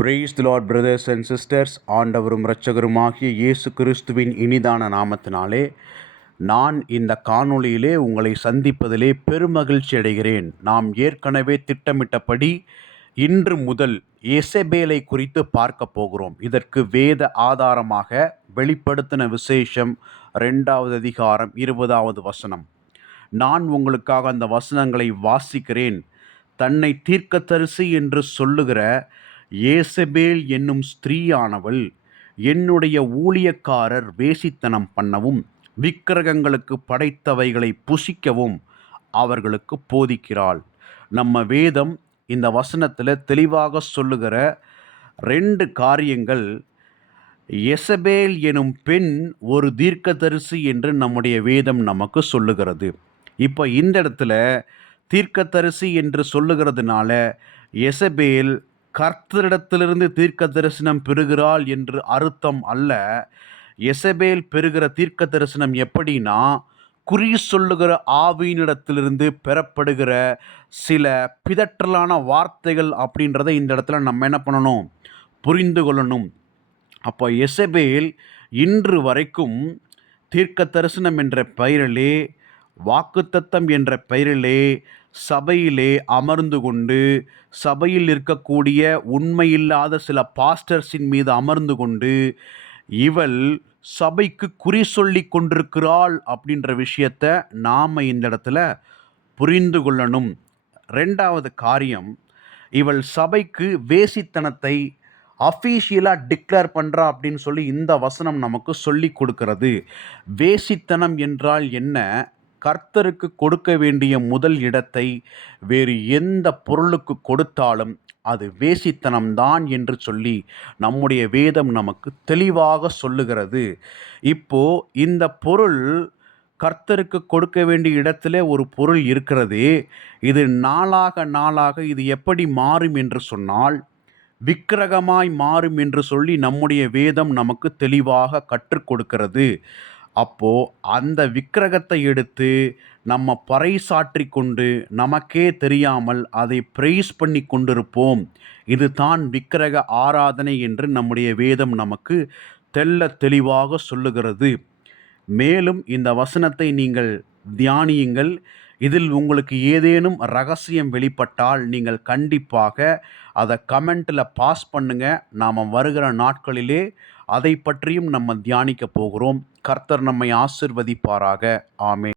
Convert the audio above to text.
Praise the Lord brothers and sisters. ஆண்டவரும் இரட்சகருமாகிய இயேசு கிறிஸ்துவின் இனிதான நாமத்தினாலே நான் இந்த காணொளியிலே உங்களை சந்திப்பதிலே பெருமகிழ்ச்சி அடைகிறேன். நாம் ஏற்கனவே திட்டமிட்டபடி இன்று முதல் எசபேலை குறித்து பார்க்க போகிறோம். இதற்கு வேத ஆதாரமாக வெளிப்படுத்தின விசேஷம் 2வது அதிகாரம் 20வது வசனம். நான் உங்களுக்காக அந்த வசனங்களை வாசிக்கிறேன். தன்னை தீர்க்கதரிசி என்று சொல்லுகிற ஏசபேல் என்னும் ஸ்திரீயானவள் என்னுடைய ஊழியக்காரர் வேசித்தனம் பண்ணவும் விக்கிரகங்களுக்கு படைத்தவைகளை புசிக்கவும் அவர்களுக்கு போதிக்கிறாள். நம்ம வேதம் இந்த வசனத்தில் தெளிவாக சொல்லுகிற 2 காரியங்கள். எசபேல் எனும் பெண் ஒரு தீர்க்கதரிசி என்று நம்முடைய வேதம் நமக்கு சொல்லுகிறது. இப்போ இந்த இடத்துல தீர்க்கதரிசி என்று சொல்லுகிறதுனால எசபேல் கர்த்தரிடத்திலிருந்து தீர்க்க தரிசனம் பெறுகிறாள் என்று அர்த்தம் அல்ல. எசபேல் பெறுகிற தீர்க்க தரிசனம் எப்படின்னா, குறி சொல்லுகிற ஆவியினிடத்திலிருந்து பெறப்படுகிற சில பிதற்றலான வார்த்தைகள் அப்படின்றத இந்த இடத்துல நம்ம என்ன பண்ணணும், புரிந்து கொள்ளணும். அப்போ எசபேல் இன்று வரைக்கும் தீர்க்க தரிசனம் என்ற பெயரிலே, வாக்குத்தத்தம் என்ற பெயரிலே சபையிலே அமர்ந்து கொண்டு, சபையில் இருக்கக்கூடிய உண்மையில்லாத சில பாஸ்டர்ஸின் மீது அமர்ந்து கொண்டு இவள் சபைக்கு குறி சொல்லி கொண்டிருக்கிறாள் அப்படின்ற விஷயத்த நாம் இந்த இடத்துல புரிந்து கொள்ளணும். 2வது காரியம், இவள் சபைக்கு வேசித்தனத்தை அஃபீஷியலாக டிக்ளேர் பண்ணுறா அப்படின்னு சொல்லி இந்த வசனம் நமக்கு சொல்லி கொடுக்கிறது. வேசித்தனம் என்றால் என்ன? கர்த்தருக்கு கொடுக்க வேண்டிய முதல் இடத்தை வேறு எந்த பொருளுக்கு கொடுத்தாலும் அது வேசித்தனம்தான் என்று சொல்லி நம்முடைய வேதம் நமக்கு தெளிவாக சொல்லுகிறது. இப்போ இந்த பொருள் கர்த்தருக்கு கொடுக்க வேண்டிய இடத்துல ஒரு பொருள் இருக்கிறது. இது நாளாக நாளாக இது எப்படி மாறும் என்று சொன்னால் விக்கிரகமாய் மாறும் என்று சொல்லி நம்முடைய வேதம் நமக்கு தெளிவாக கற்றுக் கொடுக்கிறது. அப்போ அந்த விக்கிரகத்தை எடுத்து நம்ம பறைசாற்றி கொண்டு நமக்கே தெரியாமல் அதை பிரைஸ் பண்ணி கொண்டிருப்போம். இது தான் விக்கிரக ஆராதனை என்று நம்முடைய வேதம் நமக்கு தெள்ள தெளிவாக சொல்லுகிறது. மேலும் இந்த வசனத்தை நீங்கள் தியானியுங்கள். இதில் உங்களுக்கு ஏதேனும் ரகசியம் வெளிப்பட்டால் நீங்கள் கண்டிப்பாக அதை கமெண்ட்டில் பாஸ் பண்ணுங்க. நாம் வருகிற நாட்களிலே அதை பற்றியும் நம்ம தியானிக்க போகிறோம். கர்த்தர் நம்மை ஆசிர்வதிப்பாராக. ஆமென்.